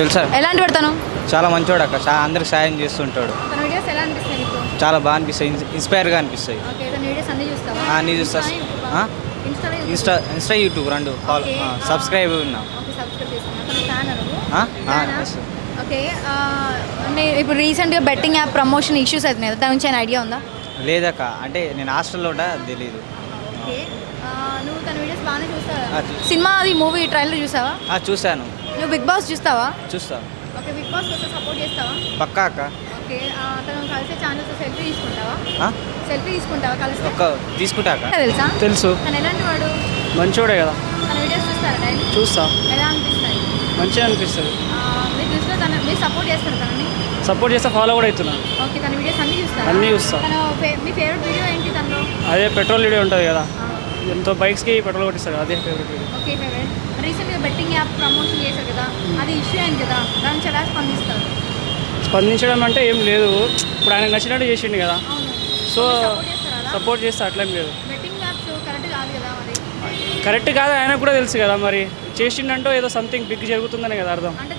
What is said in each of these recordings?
తెలుసా? ఎలాంటి పడతాను? చాలా మంచివాడు అక్క, చాలా అందరికి సాయం చేస్తుంటాడు. తన వీడియోస్ ఎలా అనిపిస్తాయి మీకు? చాలా బాగా అనిపిస్తాయి, ఇన్స్పైర్గా అనిపిస్తాయి. ఓకే, తన వీడియోస్ అన్ని చూస్తావా? అన్నీ చూస్తా. ఇన్స్టా యూట్యూబ్ రెండు ఫాలో, సబ్స్క్రైబ్ ఉన్నా. ఓకే, సబ్స్క్రైబ్ చేసుకున్నా. తన ఫ్యాన్ నువ్వు? ఓకే, ఇప్పుడు రీసెంట్గా బెట్టింగ్ యాప్ ప్రమోషన్ ఇష్యూస్ అవుతున్నాయి కదా, దాని నుంచి ఏమైనా ఐడియా ఉందా? లేదక్క, అంటే నేను హాస్టల్లో ఉంటా, తెలీదు. ఓకే, నువ్వు తన వీడియోస్ బాగానే చూస్తావా? చూస్తా. సినిమా అది మూవీ ట్రైలర్ చూసావా? చూశాను. నువ్వు బిగ్ బాస్ చూస్తావా? చూస్తా. ఓకే, బిగ్ బాస్ కోసం సపోర్ట్ చేస్తావా? పక్కా అక్క. ఓకే, తను కలిసే ఛానల్స్ సెల్ఫీ తీసుకుంటావా? సెల్ఫీ తీసుకుంటావా కలిసి? తీసుకుంటా అక్క. తెలుసా? తెలుసు. తను ఎలాంటి వాడు? మంచోడే కదా. తన వీడియోస్ చూస్తారా డైలీ? చూస్తా. ఎలా అనిపిస్తాయి? మంచిగా అనిపిస్తుంది. మీ దృష్టిలో మీరు సపోర్ట్ చేస్తారు తనని? సపోర్ట్ చేస్తే ఫాలో కూడా అవుతున్నా. ఓకే, తన వీడియోస్ అన్నీ చూస్తారా? అన్నీ చూస్తా. మీ ఫేవరెట్ వీడియో ఏంటి తనలో? అదే పెట్రోల్ వీడియో ఉంటుంది కదా, ఎంతో బైక్స్కి పెట్రోల్ కొట్టిస్తారు, అదే ఫేవరెట్ వీడియో. Okay, favourite. రీసెంట్గా బెట్టింగ్ యాప్ ప్రమోషన్ చేశారు కదా, అది ఇష్యూ అయింది కదా, దానికి ఎలా స్పందిస్తారు? స్పందించడం అంటే ఏం లేదు, ఇప్పుడు ఆయనకు నచ్చినట్టు చేసిండు కదా, అవును. సో సపోర్ట్ చేస్తారా? సపోర్ట్ చేస్తే అట్లేం లేదు. బెట్టింగ్ యాప్స్ కరెక్ట్ కాదు కదా మరి? కరెక్ట్ కాదు, ఆయనకు కూడా తెలుసు కదా, మరి చేసిండంటో ఏదో సంథింగ్ బిగ్ జరుగుతుందనే కదా అర్థం. అంటే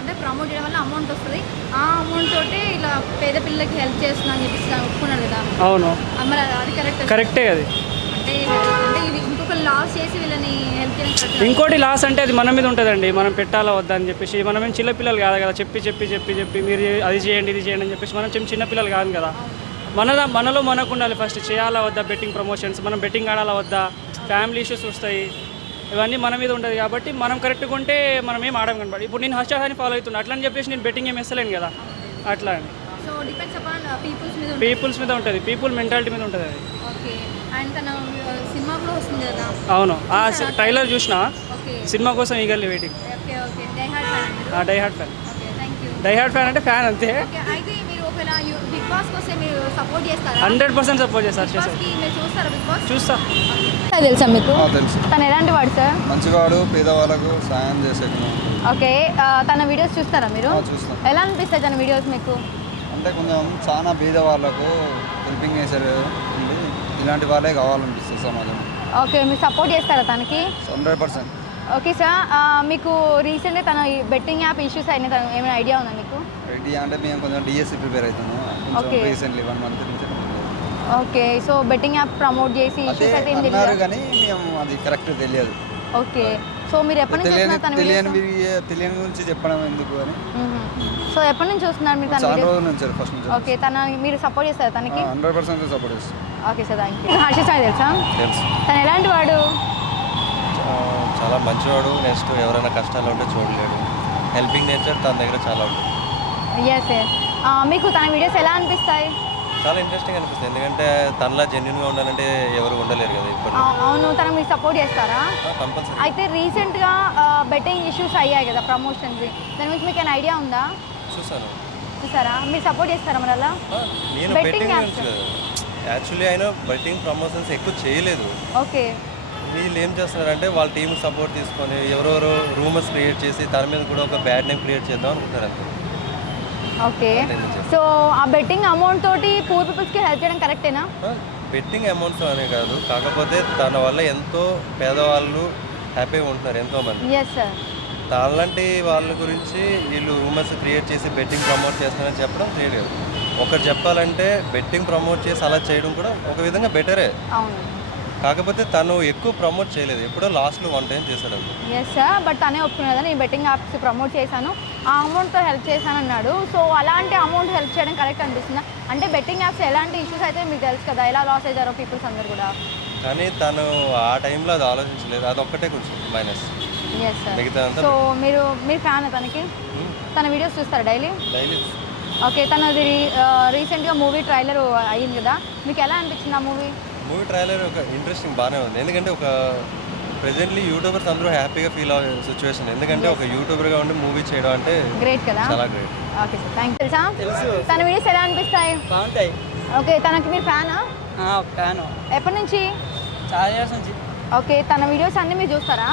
అంటే ప్రమోట్ చేయడం వల్ల అమౌంట్ వస్తుంది, ఆ అమౌంట్ తోటి ఇలా పేద పిల్లలకి హెల్ప్ చేస్తున్నా అని చెప్పేసి ఒప్పుకున్నారు కదా. అవును, మరి అది కరెక్టే అది. అంటే అంటే ఇది ఇంకొక లాస్ చేసి వీళ్ళని హెల్ప్ చేయడం. ఇంకోటి లాస్ అంటే అది మన మీద ఉంటుందండి, మనం పెట్టాలా వద్దా అని చెప్పేసి. మనం ఏం చిన్నపిల్లలు కాదు కదా, చెప్పి చెప్పి చెప్పి చెప్పి మీరు అది చేయండి ఇది చేయండి అని చెప్పేసి మనం చిన్నపిల్లలు కాదు కదా. మనలో మనకు ఉండాలి ఫస్ట్, చేయాలా వద్దా బెట్టింగ్ ప్రమోషన్స్, మనం బెట్టింగ్ ఆడాలా వద్దా, ఫ్యామిలీ ఇష్యూస్ వస్తాయి, ఇవన్నీ మన మీద ఉంటుంది. కాబట్టి మనం కరెక్ట్గా ఉంటే మనం ఏం ఆడం కనబడి. ఇప్పుడు నేను హర్షాన్ని ఫాలో అవుతున్నా, అట్లా అని చెప్పేసి నేను బెట్టింగ్ ఏం వేస్తలేను కదా, అట్లా అని. సో డిపెండ్స్ అపాన్ పీపుల్స్ మీద ఉంటుంది, పీపుల్ మెంటాలిటీ మీద ఉంటుంది అది. ఓకే, అండ్ తన సినిమా కూడా వస్తుంది కదా. అవును, ట్రైలర్ చూసిన, ఓకే, సినిమా కోసం eagerly waiting. Okay okay, die hard fan. Die hard fan. Okay, thank you. Die hard fan అంటే ఫ్యాన్ అంతే. ఓకే, అయితే మీరు ఒకవేళ బిగ్ బాస్ కోసం మీరు సపోర్ట్ చేస్తారా? 100% సపోర్ట్ చేస్తారు. మీరు చూస్తారా బిగ్ బాస్? చూస్తా. తెలుసా మీకు? తెలుసు. తను ఎలాంటి వాడు సార్? మంచివాడు, పేదవాళ్ళకు సాయం చేసేది. ఓకే, తన వీడియోస్ చూస్తారా మీరు? చూస్తాం. ఎలా అనిపిస్తాయి తన వీడియోస్ మీకు? అంటే కొంచెం చాలా పేదవాళ్ళకు హెల్పింగ్ చేసేది ఉంది, ఇలాంటి వాళ్ళే కావాలనిపిస్తుంది సమాజంలో. ఓకే, మీరు సపోర్ట్ చేస్తారా తనకి? 100%. ఓకే సార్, మీకు రీసెంట్గా తన బెట్టింగ్ యాప్ ఇష్యూస్ అయిన ఏమైనా ఐడియా ఉందా మీకు? రెడీ అంటే మేము కొంచెం డిఎస్సి ప్రిపేర్ అవుతున్నాము, Okay. కొంచెం రీసెంట్లీ 1 month నుంచి. Okay, so betting app promote చేసి అదే ఇష్యూస్ అయితే ఏం అన్నారు తెలియదు. కానీ మేము అది కరెక్ట్ తెలియదు. ఓకే, సో మీరు ఎప్పటి నుంచి చూస్తున్నారు తన తెలియని గురించి చెప్పడం ఎందుకు అని. సో ఎప్పటి నుంచి చూస్తున్నారు మీరు తన చాలా వీడియోస్? రోజుల నుంచి, ఫస్ట్ నుంచి. ఓకే, మీరు సపోర్ట్ చేస్తారా తనకి? 100% సపోర్ట్ చేస్తాం. Okay sir, thank you. Harsha sir తెలుసా? తెలుసు. తను ఎలాంటి వాడు? చాలా మంచివాడు, నెక్స్ట్ ఎవరైనా కష్టాలు ఉంటే చూడలేడు, హెల్పింగ్ నేచర్ తన దగ్గర చాలా ఉంటుంది. ఎస్ ఎస్, మీకు తన వీడియోస్ ఎలా అనిపిస్తాయి? చాలా ఇంట్రెస్టింగ్ అనిపిస్తుంది, ఎందుకంటే తనలా జెన్యున్గా ఉండాలంటే ఎవరు ఉండలేరు కదా ఇప్పుడు. అవును, తన మీరు సపోర్ట్ చేస్తారా? కంపల్సరీ. అయితే రీసెంట్గా బెట్టింగ్ ఇష్యూస్ అయ్యాయి కదా ప్రమోషన్స్, దాని గురించి మీకు ఏమైనా ఐడియా ఉందా? చూసారా? మీరు సపోర్ట్ చేస్తారా మరి అలా? నేను బెట్టింగ్ గురించి లేదు, యాక్చువల్లీ ఆయన బెట్టింగ్ ప్రమోషన్స్ ఎక్కువ చేయలేదు. ఓకే, వీళ్ళు ఏం చేస్తున్నారంటే వాళ్ళ టీం సపోర్ట్ తీసుకొని ఎవరెవరో రూమర్స్ క్రియేట్ చేసి తన మీద కూడా ఒక బ్యాడ్ నేమ్ క్రియేట్ చేద్దాం అనుకుంటారు అంతే. ఓకే, సో ఆ బెట్టింగ్ అమౌంట్ తోటి పూర్ పీపుల్స్కి హెల్ప్ చేయడం కరెక్టేనా? బెట్టింగ్ అమౌంట్స్ అనే కాదు, కాకపోతే తన వల్ల ఎంతో పేదవాళ్ళు హ్యాపీగా ఉంటున్నారు ఎంతోమంది. Yes sir. అలాంటి వాళ్ళ గురించి వీళ్ళు రూమర్స్ క్రియేట్ చేసి బెట్టింగ్ ప్రమోట్ చేస్తున్నారని చెప్పడం చేయలేదు. ఒకటి చెప్పాలంటే బెట్టింగ్ ప్రమోట్ చేసి అలా చేయడం కూడా ఒక విధంగా బెటరే. అవును, కాకపోతే తను ఎక్కువ ప్రమోట్ చేయలేదు, ఎప్పుడో లాస్ట్లో 1 time చేశాడు అంతే. ఎస్ సార్, బట్ తనే ఒప్పుకునేదా నేను బెట్టింగ్ యాప్స్ ప్రమోట్ చేశాను, ఆ అమౌంట్తో హెల్ప్ చేశాను అన్నాడు. సో అలాంటి అమౌంట్ హెల్ప్ చేయడం కరెక్ట్ అనిపిస్తుందా? అంటే బెట్టింగ్ యాప్స్ ఎలాంటి ఇష్యూస్ అయితే మీకు తెలుసు కదా, ఎలా లాస్ అవుతారో పీపుల్స్ అందరు కూడా. కానీ తను ఆ టైంలో అది ఆలోచించలేదు, అదొక్కటే కొంచెం మైనస్. Yes sir. మిగతా అంతా సో మీరు ఫ్యాన్ తనకి? తన వీడియోస్ చూస్తారా డైలీ? డైలీ. ఓకే, తనది రీసెంట్గా మూవీ ట్రైలర్ అయ్యింది కదా, మీకు ఎలా అనిపించింది ఆ మూవీ ట్రైలర్? ఒక ఇంట్రెస్టింగ్ బాగానే ఉంది, ఎందుకంటే ఒక ప్రెజెంట్లీ యూట్యూబర్స్ అందరూ హ్యాపీగా ఫీల్ అయ్యే సిచ్యువేషన్, ఎందుకంటే ఒక యూట్యూబర్గా ఉండి మూవీ చేయడం అంటే గ్రేట్ కదా. చాలా great. Okay sir, thank you. తెలుసా తన వీడియోస్ ఎలా అనిపిస్తాయి? బాగుంటాయి. ఓకే, తనకి మీరు ఫ్యానా? ఫ్యాను, ఎప్పటి నుంచి? చాలా ఇయర్స్ నుంచి. ఓకే, తన వీడియోస్ అన్నీ మీరు చూస్తారా?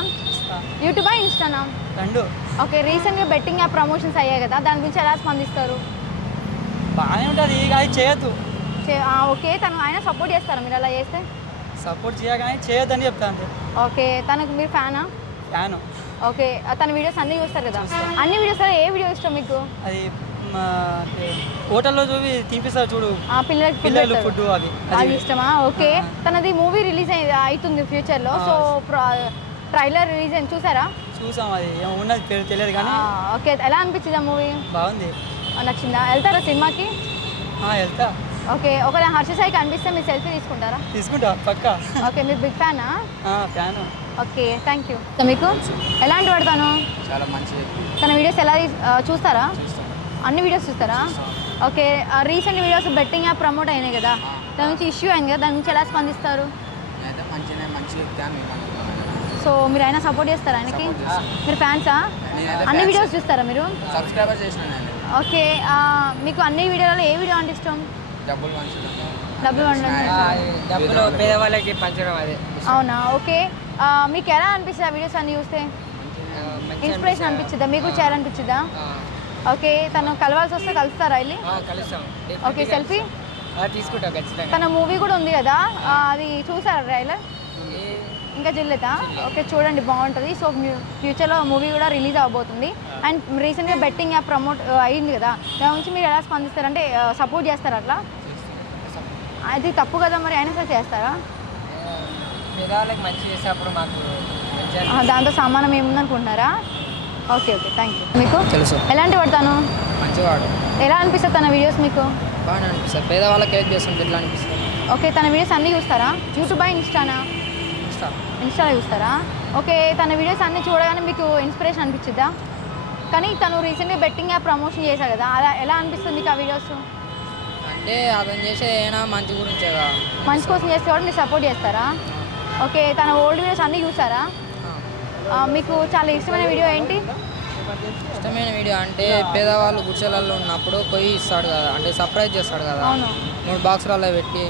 యూట్యూబా, ఇన్స్టానా? రెండు. ఓకే, రీసెంట్గా బెట్టింగ్ యాప్ ప్రమోషన్స్ అయ్యాయి కదా, దాని గురించి ఎలా స్పందిస్తారు? బాగానే ఉంటుంది, ఇక అది చేయొద్దు. ఓకే, తను ఆయన సపోర్ట్ చేస్తారా మీరు అలా చేస్తే? సపోర్ట్ చేయగానే చేయొద్దని చెప్తాను. ఓకే, తనకు మీరు ఫ్యానా? ఫ్యాను. ఓకే తన వీడియోస్ అన్నీ చూస్తారు కదా, అన్ని వీడియోస్లో ఏ వీడియో ఇష్టం మీకు? అది మా హోటల్లో చూపి తినిపిస్తారు చూడు, పిల్లలకి పిల్లలు ఫుడ్ అవి అది ఇష్టమా? ఓకే తనది మూవీ రిలీజ్ అవుతుంది ఫ్యూచర్లో, సో ట్రైలర్ రిలీజ్ అయింది చూసారా? చూసాం, అది ఏమో ఉన్నది పేరు తెలియదు కానీ ఓకే ఎలా అనిపించింది ఆ మూవీ? బాగుంది. నచ్చిందా? వెళ్తారా సినిమాకి? వెళ్తా. ఓకే ఒకవేళ హర్ష సాయి కనిపిస్తే మీరు సెల్ఫీ తీసుకుంటారా? తీసుకుంటా పక్కా. ఓకే మీరు బిగ్ ఫ్యానా? ఫ్యాన్. Okay thank you. మీకు ఎలాంటి పడతాను? చాలా మంచి తన వీడియోస్ ఎలా చూస్తారా? అన్ని వీడియోస్ చూస్తారా? Okay recent videos betting app promote అయినాయి కదా, దాని నుంచి ఇష్యూ అయింది కదా, దాని నుంచి ఎలా స్పందిస్తారు? సో మీరు అయినా సపోర్ట్ చేస్తారా ఆయనకి? మీరు ఫ్యాన్సా? అన్ని వీడియోస్ చూస్తారా మీరు? సబ్స్క్రైబర్ చేసిన ఓకే మీకు అన్ని వీడియోలలో ఏ వీడియో అంటే ఇష్టం? డబ్బులు డబ్బులు పేదవాళ్ళకి పంచడం అదే. అవునా? ఓకే మీకు ఎలా అనిపిస్తుంది ఆ వీడియోస్ అన్ని చూస్తే? ఇన్స్పిరేషన్ అనిపించిందా? మీకు చేయాలనిపించిందా? ఓకే తను కలవాల్సి వస్తే కలుస్తారా వెళ్ళి? కలుస్తాం. ఓకే సెల్ఫీ తీసుకుంటాం ఖచ్చితంగా. తన మూవీ కూడా ఉంది కదా, అది చూసారా ట్రైలర్? ఇంకా జిల్లేదా? ఓకే చూడండి బాగుంటుంది. సో ఫ్యూచర్లో మూవీ కూడా రిలీజ్ అవబోతుంది. అండ్ రీసెంట్గా బెట్టింగ్ యాప్ ప్రమోట్ అయింది కదా, దాని నుంచి మీరు ఎలా స్పందిస్తారు? అంటే సపోర్ట్ చేస్తారా అట్లా? అది తప్పు కదా మరి, అయినా సరే చేస్తారా? పేదవాళ్ళకి మంచి చేసేటప్పుడు మాకు దాంతో సమానం ఏముందనుకుంటున్నారా? Okay okay thank you. మీకు తెలుసు. ఎలాంటి పడతాను? మంచిగా వాడు. ఎలా అనిపిస్తుంది తన వీడియోస్ మీకు? బాగా అనిపిస్తుంది. పేదవాళ్ళకి హెల్ప్ చేస్తుంటే ఎట్లా అనిపిస్తుంది? ఓకే తన వీడియోస్ అన్నీ చూస్తారా? యూట్యూబా ఇన్స్టానా? ఇన్స్టాలో చూస్తారా? ఓకే తన వీడియోస్ అన్నీ చూడగానే మీకు ఇన్స్పిరేషన్ అనిపించిద్దా? కానీ తను రీసెంట్గా బెట్టింగ్ యాప్ ప్రమోషన్ చేశారు కదా, అలా ఎలా అనిపిస్తుంది మీకు ఆ వీడియోస్? అంటే అతను చేసేదైనా మంచి గురించేగా, మంచి కోసం చేస్తే కూడా మీరు సపోర్ట్ చేస్తారా? ఓకే తన ఓల్డ్ వీడియోస్ అన్నీ చూసారా? మీకు చాలా ఇష్టమైన వీడియో ఏంటి? ఇష్టమైన వీడియో అంటే పేదవాళ్ళు గుడిసెలలో ఉన్నప్పుడు పొయ్యి ఇస్తాడు కదా, అంటే సర్ప్రైజ్ చేస్తాడు కదా, అవును 3 బాక్సులలో పెట్టి.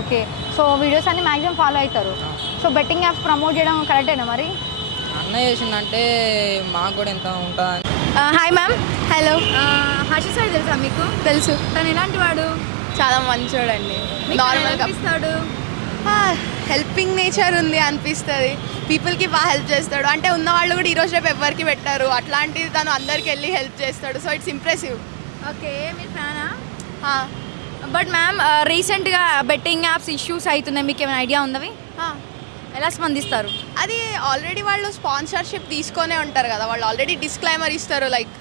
ఓకే సో వీడియోస్ అన్ని మ్యాక్సిమం ఫాలో అవుతారు. సో బెట్టింగ్ యాప్స్ ప్రమోట్ చేయడం కరెక్టేనా మరి? అన్న చేసిందంటే మాకు కూడా ఎంత ఉంటుందని. Hi ma'am. Hello. Harsha Sai తెలుసా మీకు? తెలుసు. తను ఎలాంటి వాడు? చాలా మంచోడండి. నార్మల్గా ఇస్తాడు, హెల్పింగ్ నేచర్ ఉంది అనిపిస్తుంది. పీపుల్కి బాగా హెల్ప్ చేస్తాడు. అంటే ఉన్న వాళ్ళు కూడా ఈరోజు రేపు ఎవరికి పెట్టారు, అట్లాంటిది తను అందరికి వెళ్ళి హెల్ప్ చేస్తాడు. So it's impressive. ఓకే మీరు ఫ్యానా? బట్ మ్యామ్ రీసెంట్గా బెట్టింగ్ యాప్స్ ఇష్యూస్ అవుతున్నాయి, మీకు ఏమైనా ఐడియా ఉందవి? ఎలా స్పందిస్తారు? అది ఆల్రెడీ వాళ్ళు స్పాన్సర్షిప్ తీసుకొనే ఉంటారు కదా, వాళ్ళు ఆల్రెడీ డిస్క్లైమర్ ఇస్తారు. లైక్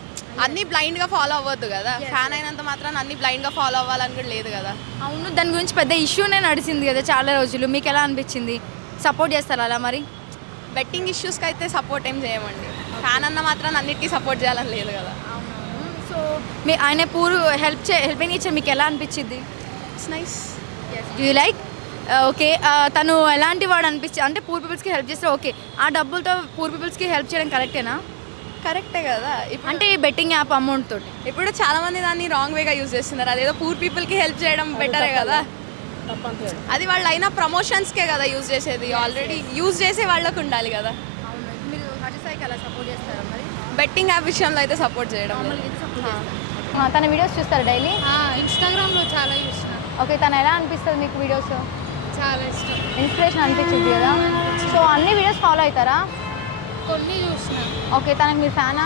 అన్నీ బ్లైండ్గా ఫాలో అవ్వద్దు కదా, ఫ్యాన్ అయినంత మాత్రం అన్నీ బ్లైండ్గా ఫాలో అవ్వాలని కూడా లేదు కదా. అవును దాని గురించి పెద్ద ఇష్యూనే నడిచింది కదా చాలా రోజులు, మీకు ఎలా అనిపించింది? సపోర్ట్ చేస్తారా అలా మరి? బెట్టింగ్ ఇష్యూస్కి అయితే సపోర్ట్ ఏం చేయమండి. ఫ్యాన్ అన్న మాత్రం అన్నిటికీ సపోర్ట్ చేయాలని లేదు కదా. సో మీ ఆయన హెల్పింగ్ నేచర్ మీకు ఎలా అనిపించింది? It's nice. You like? Okay తను ఎలాంటి వాడు అనిపించి, అంటే పూర్ పీపుల్స్కి హెల్ప్ చేస్తే ఓకే, ఆ డబ్బులతో పూర్ పీపుల్స్కి హెల్ప్ చేయడం కరెక్టేనా? కరెక్టే కదా. ఇప్పుడు అంటే బెట్టింగ్ యాప్ అమౌంట్ తోటి ఇప్పుడు చాలా మంది దాన్ని రాంగ్ వేగా యూజ్ చేస్తున్నారు. అదేదో పూర్ పీపుల్కి హెల్ప్ చేయడం బెటరే కదా. అది వాళ్ళు అయినా ప్రమోషన్స్కే కదా యూజ్ చేసేది, ఆల్రెడీ యూజ్ చేసే వాళ్ళకు ఉండాలి కదా. మీరు హర్ష సాయికి అలా సపోర్ట్ చేస్తారా మరి? బెట్టింగ్ యాప్ విషయంలో అయితే సపోర్ట్ చేయడం లేదు. తన వీడియోస్ చూస్తారు డైలీ? ఇన్స్టాగ్రామ్లో చాలా చూసిన. ఓకే తను ఎలా అనిపిస్తుంది మీకు వీడియోస్? చాలా ఇష్టం. ఇన్స్పిరేషన్ అనిపించింది కదా, సో అన్ని వీడియోస్ ఫాలో అవుతారా? కొన్ని చూసిన. ఓకే తనకు మీరు ఫ్యానా?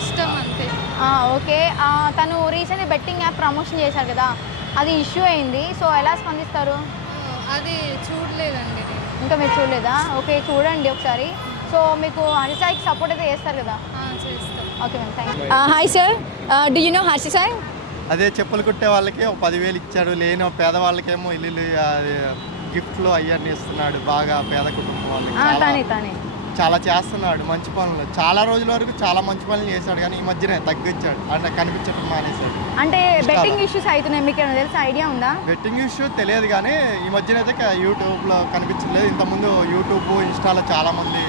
ఇష్టం అంతే. ఓకే తను రీసెంట్గా బెట్టింగ్ యాప్ ప్రమోషన్ చేశారు కదా, అది ఇష్యూ అయింది, సో ఎలా స్పందిస్తారు? అది చూడలేదండి నేను. ఇంకా మీరు చూడలేదా? ఓకే చూడండి ఒకసారి. సో మీకు హర్ష సాయికి సపోర్ట్ అయితే చేస్తారు కదా? చేస్తాం. Okay ma'am thank you. Hi sir, do you know Harsha Sai? అదే చెప్పులు కుట్టే వాళ్ళకి ఒక 10,000 ఇచ్చాడు, లేని పేదవాళ్ళకేమో ఇల్లు గిఫ్ట్లు అవన్నీ ఇస్తున్నాడు. బాగా పేద కుటుంబం వాళ్ళకి తానే చాలా చేస్తున్నాడు మంచి పనులు. చాలా రోజుల వరకు చాలా మంచి పనులు చేశాడు, కానీ ఈ మధ్యనే తగ్గించాడు, అంటే కనిపించడం మానేశాడు. అంటే బెట్టింగ్ ఇష్యూస్ అవుతున్నాయి, మీకు ఏమైనా తెలుసా, ఐడియా ఉందా? బెట్టింగ్ ఇష్యూ తెలియదు, కానీ ఈ మధ్యన అయితే యూట్యూబ్లో కనిపించలేదు. ఇంతకుముందు యూట్యూబ్ ఇన్స్టాలో చాలా మంది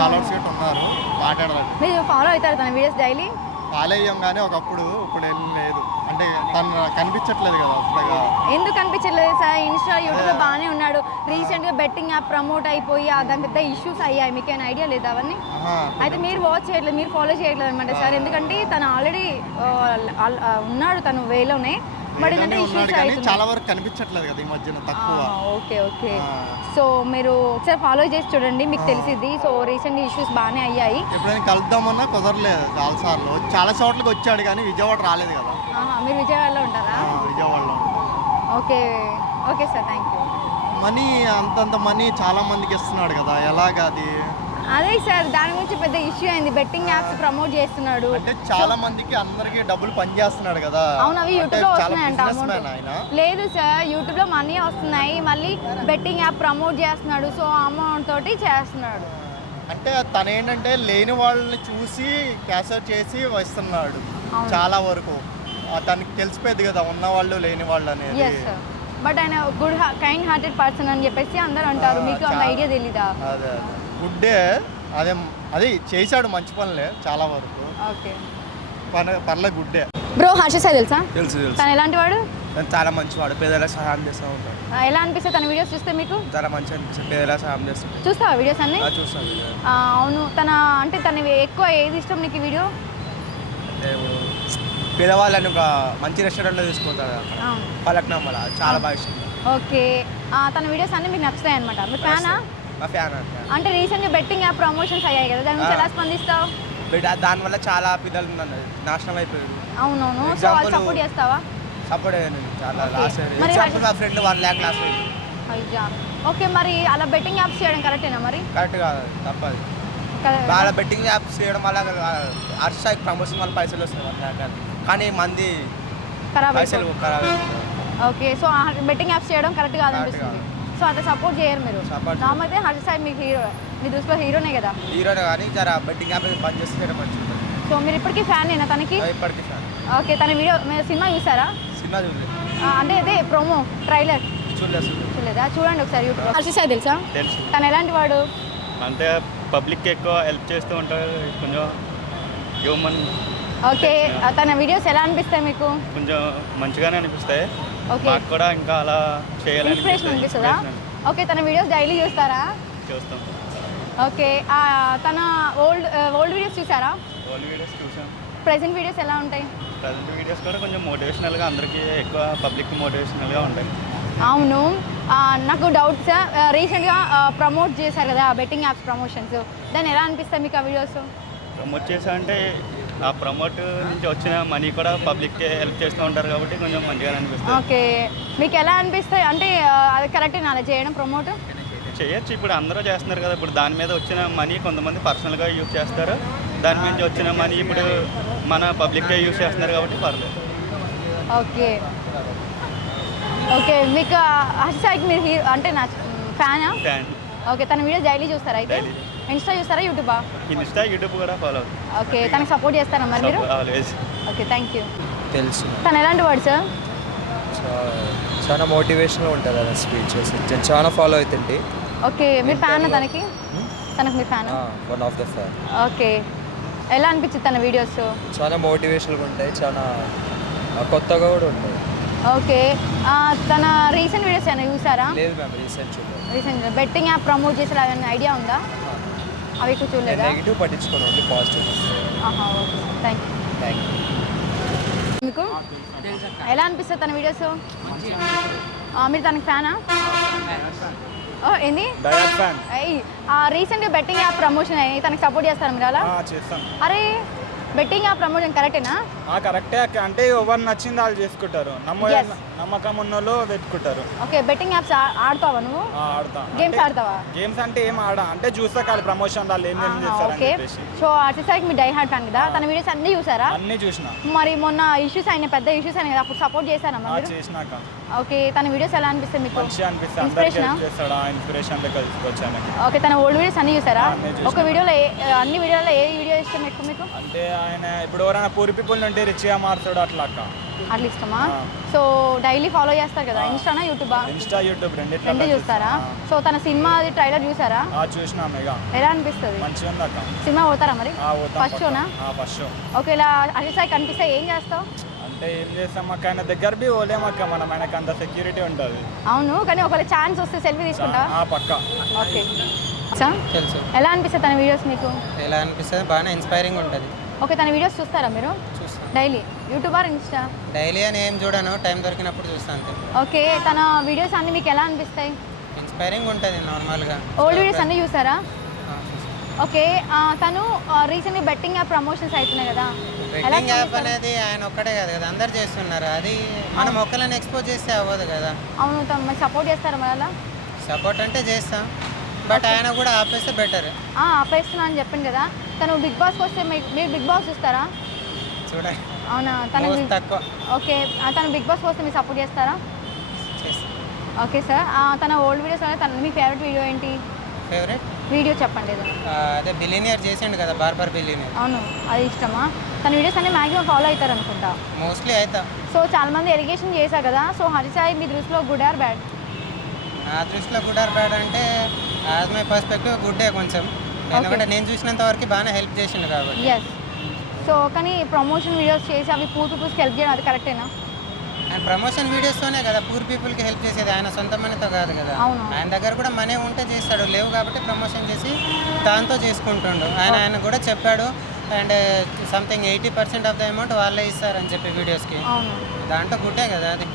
ఫాలోవర్స్ గట్రా ఉన్నారు, మాట్లాడాలి. మీరు ఫాలో అవుతారు తన వీడియోస్ డైలీ? ఫాలో అయ్యాం, కానీ ఒకప్పుడు ఇప్పుడు ఏం లేదు, అంటే తను కనిపించట్లేదు కదా అంతగా. ఎందుకు కనిపించలేదు సార్? ఇన్స్టా యూట్యూబ్లో బాగానే ఉన్నాడు, రీసెంట్గా బెట్టింగ్ యాప్ ప్రమోట్ అయిపోయి దాని పెద్ద ఇష్యూస్ అయ్యాయి, మీకు ఏమైనా ఐడియా లేదు అవన్నీ? అయితే మీరు వాచ్ చేయట్లేదు, మీరు ఫాలో చేయట్లేదు అనమాట సార్, ఎందుకంటే తను ఆల్రెడీ ఉన్నాడు తను వేలోనే, బట్ రేణునే ఏంటంటే ఉన్నాడు ఇష్యూస్ కానీ అవుతున్నాయి. చాలా వరకు కనిపించట్లేదు కదా ఈ మధ్యన తక్కువ. Okay okay. ఆ. సో మీరు ఒకసారి ఫాలో చేసి చూడండి, మీకు తెలిసిద్ది. సో రీసెంట్గా ఇష్యూస్ బాగానే అయ్యాయి. ఎప్పుడైనా కలుద్దామన్నా కుదరలేదు చాలాసార్లు. చాలా చోట్లకి వచ్చాడు కానీ విజయవాడ రాలేదు కదా. మీరు విజయవాడలో ఉంటారా? విజయవాడలో okay okay sir, thank you. Money అంతంత మనీ చాలా మందికి ఇస్తున్నాడు కదా, ఎలాగా అది? అదే సార్, దాని గురించి పెద్ద ఇష్యూ అయింది. బెట్టింగ్ యాప్స్ ప్రమోట్ చేస్తున్నాడు. అంటే చాలా మందికి అందరికి డబ్బులు పని చేస్తున్నాడు కదా. అవును, అవి యూట్యూబ్లో వస్తున్నాయంట అమౌంట్. ఆయన లేదు సార్, యూట్యూబ్లో మనీ వస్తున్నాయి, మళ్ళీ బెట్టింగ్ యాప్ ప్రమోట్ చేస్తున్నాడు. సో అమౌంట్ తోటి చేస్తున్నాడు. అంటే తను ఏంటంటే లేని వాళ్ళని చూసి క్యాషర్ చేసి వస్తున్నాడు చాలా వరకు. తనకి తెలిసిపోయింది కదా ఉన్నవాళ్ళు లేని వాళ్ళు అనేది. ఎస్ సార్, బట్ ఆయన గుడ్ కైండ్ హార్టెడ్ పర్సన్ అని చెప్పేసి అందరూ అంటారు. మీకు అంత ఐడియా తెలీదా? అదే గుడ్డే, అదే చేశాడు మంచి పనులే చాలా వరకు. ఓకే, పర్లే గుడ్డే. బ్రో హర్ష సాయి తెలుసా? తెలుసు తెలుసు. తను ఎలాంటి వాడు? చాలా మంచివాడు, పేదలకు సహాయం చేస్తూ ఉంటాడు. ఎలా అనిపిస్తుంది తన వీడియోస్ చూస్తే మీకు? చాలా మంచిగా అనిపిస్తుంది, పేదలకు సహాయం చేస్తాడు. చూస్తావా వీడియోస్ అన్ని? చూస్తాను. అవును, తన ఎక్కువ ఏది ఇష్టం నీకు ఈ వీడియో? అంటే ఇప్పుడు పేదవాళ్ళని ఒక మంచి రెస్టారెంట్లో తీసుకుంటాడు అక్కడ అవును. పలక్నామల, చాలా బాగా ఇష్టం. ఓకే, తన వీడియోస్ అన్ని మీకు నచ్చుతాయి అనమాట. మీ ఫ్యానా? మా ఫ్యాన్ అంటే రీసెంట్గా బెట్టింగ్ యాప్ ప్రమోషన్స్ అయ్యాయి కదా, దాని గురించి ఎలా స్పందిస్తావు? దానివల్ల చాలా పిల్లలు నాశనం అయిపోయాడు. అవునవును, సో వాళ్ళు సపోర్ట్ చేస్తావా? సపోర్ట్ అయ్యాను, చాలా Okay. లాస్ అయ్యాను. మరి ఎగ్జాంపుల్ మా ఫ్రెండ్ 1 lakh లాస్ అయ్యింది. అయ్యా, ఓకే. మరి అలా బెట్టింగ్ యాప్స్ చేయడం కరెక్టేనా మరి? కరెక్ట్ కాదు, తప్పదు. కదా- వాళ్ళ బెట్టింగ్ యాప్స్ చేయడం వల్ల హర్ష ప్రమోషన్ వల్ల పైసలు వస్తాయి 1 lakh, కానీ మంది ఖరాబ్ పైసలు అయిపోతుంది. ఖరాబ్ అయిపోతాయి. ఓకే, సో బెట్టింగ్ యాప్స్ చేయడం కరెక్ట్ కాదనిపిస్తుంది. సో అట్లా సపోర్ట్ చేయరు మీరు. Support నార్మల్ అయితే హర్ష సాయి మీకు హీరో, మీ దృష్టిలో హీరోనే కదా. హీరోనే కానీ జర బెట్టింగ్ యాప్ పని చేస్తే మంచిగా ఉంటుంది. సో మీరు ఇప్పటికీ ఫ్యాన్ అయినా తనకి? ఇప్పటికీ ఫ్యాన్. ఓకే, తన వీడియో మీరు సినిమా చూసారా? సినిమా చూడలేదు. అంటే అదే ప్రోమో ట్రైలర్ చూడలేదు. చూడలేదా? చూడండి ఒకసారి యూట్యూబ్. హర్ష సాయి తెలుసా? తెలుసు. తను ఎలాంటి వాడు? అంటే పబ్లిక్కి ఎక్కువ హెల్ప్ చేస్తూ ఉంటారు, కొంచెం హ్యూమన్, ఓకే, తన వీడియోస్ ఎలా అనిపిస్తాయి మీకు? కొంచెం మంచిగానే అనిపిస్తాయి. ఓకే, మాకు కూడా ఇంకా అలా చేయాలని ఇన్స్పిరేషన్ అనిపిస్తుందా? ఓకే, తన వీడియోస్ డైలీ చూస్తారా? చూస్తాం. ఓకే, తన ఓల్డ్ వీడియోస్ చూసారా? ఓల్డ్ వీడియోస్ చూసాం. ప్రెజెంట్ వీడియోస్ ఎలా ఉంటాయి? ప్రజెంట్ వీడియోస్ కూడా కొంచెం మోటివేషనల్గా, అందరికీ ఎక్కువ పబ్లిక్ మోటివేషనల్గా ఉంటాయి. అవును, నాకు డౌట్ సార్, రీసెంట్గా ప్రమోట్ చేశారు కదా బెట్టింగ్ యాప్స్ ప్రమోషన్స్, దాన్ని ఎలా అనిపిస్తాయి మీకు ఆ వీడియోస్? ప్రమోట్ చేసా అంటే ఆ ప్రమోట్ నుంచి వచ్చిన మనీ కూడా పబ్లిక్కే హెల్ప్ చేస్తూ ఉంటారు కాబట్టి కొంచెం మంచిగా అనిపిస్తుంది. ఓకే, మీకు ఎలా అనిపిస్తాయి? అంటే అది కరెక్టే అలా చేయడం ప్రమోట్? చేయొచ్చు, ఇప్పుడు అందరూ చేస్తున్నారు కదా. ఇప్పుడు దాని మీద వచ్చిన మనీ కొంతమంది పర్సనల్గా యూజ్ చేస్తారు, దాని నుంచి వచ్చిన మనీ ఇప్పుడు మన పబ్లిక్గా యూజ్ చేస్తున్నారు కాబట్టి పర్లేదు. ఓకే ఓకే, మీకు హర్ష సాయికి మీరు హీరో అంటే నా ఫ్యానా? ఫ్యాన్. ఓకే, తన వీడియోస్ డైలీ చూస్తారా అయితే? Daily. ఇన్స్టా చూస్తారా, యూట్యూబా? ఇన్స్టా, యూట్యూబ్ కూడా ఫాలో ఓకే, తనకి సపోర్ట్ చేస్తారా మరి మీరు? ఆల్వేస్. Okay, thank you. తెలుసు. తను ఎలాంటి వాడు సార్? చాలా మోటివేషనల్ ఉంటుంది అలా స్పీచెస్, చాలా ఫాలో అవుతుంటే. ఓకే, మీరు ఫ్యాన్ తనకి? తనకు మీరు fan? One of the fan. Okay, ఎలా అనిపించింది తన వీడియోస్? చాలా మోటివేషనల్గా ఉంటాయి, చాలా కొత్తగా కూడా ఉంటాయి. ఓకే, తన రీసెంట్ వీడియోస్ ఏమైనా చూసారా? లేదు మ్యామ్, రీసెంట్ చూడలేదు. రీసెంట్ బెట్టింగ్ యాప్ ప్రమోట్ చేసే ఏమైనా ఐడియా ఉందా? అవి ఎక్కువ చూడలేదా? నెగిటివ్ పట్టించుకోండి, ఓన్లీ పాజిటివ్. ఆహా, okay, thank you. Thank you. మీకు ఎలా అనిపిస్తుంది తన వీడియోస్? మీరు తనకి ఫ్యానా? ఓ, ఏంది? ఫ్యాన్. రీసెంట్గా బెట్టింగ్ యాప్ ప్రమోషన్ అయ్యి తనకి సపోర్ట్ చేస్తారా మీరు అలా? చేస్తాం. అరే, బెట్టింగ్ యాప్ ప్రమోషన్ కరెక్టేనా? కరెక్టే, అంటే ఎవరు నచ్చింది వాళ్ళు చేసుకుంటారు, Yes. నమ్మకం ఉన్న వాళ్ళు పెట్టుకుంటారు. ఓకే, బెట్టింగ్ యాప్స్ ఆడతావా నువ్వు? ఆడతా. గేమ్స్ ఆడతావా? గేమ్స్ అంటే ఏం ఆడా, అంటే చూస్తా కాదు ప్రమోషన్ వాళ్ళు ఏం చేస్తారని ఓకే, చెప్పేసి సో అర్చిసాయికి మీ డై హార్ట్ ఫ్యాన్ కదా, తన వీడియోస్ అన్నీ చూసారా? అన్నీ చూసిన. మరి మొన్న ఇష్యూస్ అయిన పెద్ద ఇష్యూస్ అయినాయి కదా, అప్పుడు సపోర్ట్ చేశారా మీరు? చేసినాక ఓకే, తన వీడియోస్ ఎలా అనిపిస్తాయి మీకు? మంచిగా అనిపిస్తుంది, అందరికీ ఇన్స్పిరేషనా? హెల్ప్ చేస్తాడు, ఆ ఇన్స్పిరేషన్ లెక్క తీసుకొచ్చాను. ఓకే, తన ఓల్డ్ వీడియోస్ అన్నీ చూసారా? అన్నీ చూసిన. ఒక వీడియోలో అన్ని వీడియోలో ఏ వీడియో ఇష్టం ఎక్కువ మీకు? అంటే ఆయన ఇప్పుడు ఎవరైనా పూర్ పీపుల్ ఉంటే రిచ్గా మారుతాడు అట్లా అక్క. అట్లా ఇష్టమా? సో డైలీ ఫాలో చేస్తారు కదా, ఇన్స్టానా యూట్యూబా? ఇన్స్టా, యూట్యూబ్ రెండు రెండిట్లో చూస్తారా? సో తన సినిమా అది ట్రైలర్ చూసారా? చూసినాం ఇక, ఎలా అనిపిస్తుంది? మంచిగా ఉంది అక్క. సినిమా పోతారా మరి? పోతాం ఫస్ట్ షోనా? First show. ఓకే, ఇలా అర్చిసాయి కనిపిస్తే ఏం చేస్తావు? అంటే ఏం చేస్తాం అక్క, ఆయన దగ్గర బి పోలేమక్క మనం, ఆయనకు అంత సెక్యూరిటీ ఉంటుంది. అవును, కానీ ఒకవేళ ఛాన్స్ వస్తే సెల్ఫీ తీసుకుంటా? పక్క. ఓకే సార్, తెలుసు. ఎలా అనిపిస్తుంది తన వీడియోస్ మీకు? ఎలా అనిపిస్తుంది, బాగానే ఇన్స్పైరింగ్ ఉంటుంది. ఓకే, తన వీడియోస్ చూస్తారా మీరు? చూస్తాం. చూస్తాను. Daily YouTuber Insta? డైలీ అని ఏం చూడను, టైం దొరికినప్పుడు చూస్తాను అంతే. ఓకే, తన వీడియోస్ అన్నీ మీకు ఎలా అనిపిస్తాయి? ఇన్స్పైరింగ్ ఉంటుంది నార్మల్గా. ఓల్డ్ వీడియోస్ అన్నీ చూసారా? ఓకే, తను రీసెంట్గా బెట్టింగ్ యాప్ ప్రమోషన్స్ అవుతున్నాయి కదా, ఎలా బెట్టింగ్ యాప్ చూస్తారు? అనేది ఆయన ఒక్కడే కాదు కదా, అందరు చేస్తున్నారు. అది మనం ఒక్కరిని ఎక్స్పోజ్ చేస్తే అవ్వదు కదా. అవును, తను మరి సపోర్ట్ చేస్తారా మరి అలా? సపోర్ట్ అంటే చేస్తాం, బట్ ఆయన కూడా ఆపేస్తే బెటర్. ఆపేస్తున్నా అని చెప్పింది కదా. తను బిగ్ బాస్కి వస్తే మీరు బిగ్ బాస్ చూస్తారా? చూడండి, అవునా, తను మోస్ట్ తక్కువ ఓకే, తను బిగ్ బాస్కి వస్తే మీరు సపోర్ట్ చేస్తారా? చేస్తాం. ఓకే సార్, తన ఓల్డ్ వీడియోస్ వల్ల తన మీ ఫేవరెట్ వీడియో ఏంటి? ఫేవరెట్ వీడియో చెప్పండి ఏదైనా. అదే బిలినియర్ చేసిండు కదా, బార్బర్ బిలినియర్. అవును, అది ఇష్టమా? తన వీడియోస్ అన్ని మ్యాక్సిమం ఫాలో అవుతారు అనుకుంటా. మోస్ట్లీ అవుతా. సో చాలా మంది ఎలిగేషన్ చేశారు కదా, సో హరిసాయి మీ దృష్టిలో గుడ్ ఆర్ బ్యాడ్? నా దృష్టిలో గుడ్ ఆర్ బ్యాడ్ అంటే యాజ్ మై పర్స్పెక్టివ్ గుడ్డే కొంచెం, ఎందుకంటే నేను చూసినంత వరకు బాగానే హెల్ప్ చేసిండు కాబట్టి. ఎస్. సో కానీ ప్రమోషన్ వీడియోస్ చేసి అవి పూర్ పీపుల్స్కి హెల్ప్ చేయడం అది కరెక్టేనా? ఆయన ప్రమోషన్ వీడియోస్తోనే కదా పూర్ పీపుల్కి హెల్ప్ చేసేది, ఆయన సొంత మనీతో కాదు కదా. అవును. ఆయన దగ్గర కూడా మనీ ఉంటే చేస్తాడు, లేవు కాబట్టి ప్రమోషన్ చేసి దాంతో చేసుకుంటుండు. ఆయన కూడా చెప్పాడు, and something 80% of the amount వాళ్ళే ఇస్తారని చెప్పి వీడియోస్కి. అవును. దాంట్లో గుడ్డే కదా అది.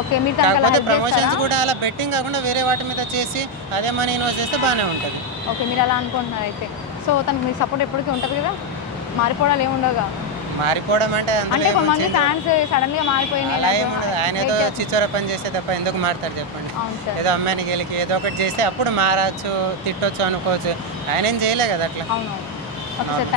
ఓకే, మీరు తనకు అలా కాకపోతే help ప్రమోషన్స్ చేస్తారా? కూడా అలా బెట్టింగ్ కాకుండా వేరే వాటి మీద చేసి అదే మనీ ఇన్వెస్ట్ చేస్తే బాగానే ఉంటుంది. ఓకే, మీరు అలా అనుకుంటున్నారు అయితే. సో తనకు మీ సపోర్ట్ ఎప్పటికీ ఉంటుంది కదా, మారిపోవడాలు ఏమి ఉండవుగా? మారిపోవడం అంటే అందులో అంటే ఏమో కొంతమంది change- ఫ్యాన్స్ సడన్గా మారిపోయినాయి అలా నాకు ఏముండదు. ఆయన ఏదో hate చేస్తారు. చిచ్చోర పని చేస్తే తప్ప ఎందుకు మారుతారు చెప్పండి. అవును సార్. ఏదో అమ్మాయిని గెలికి ఏదో ఒకటి చేస్తే అప్పుడు మారచ్చు, తిట్టొచ్చు అనుకోవచ్చు. ఆయన ఏం చేయలే కదా అట్లా. అవును. Okay sir, thank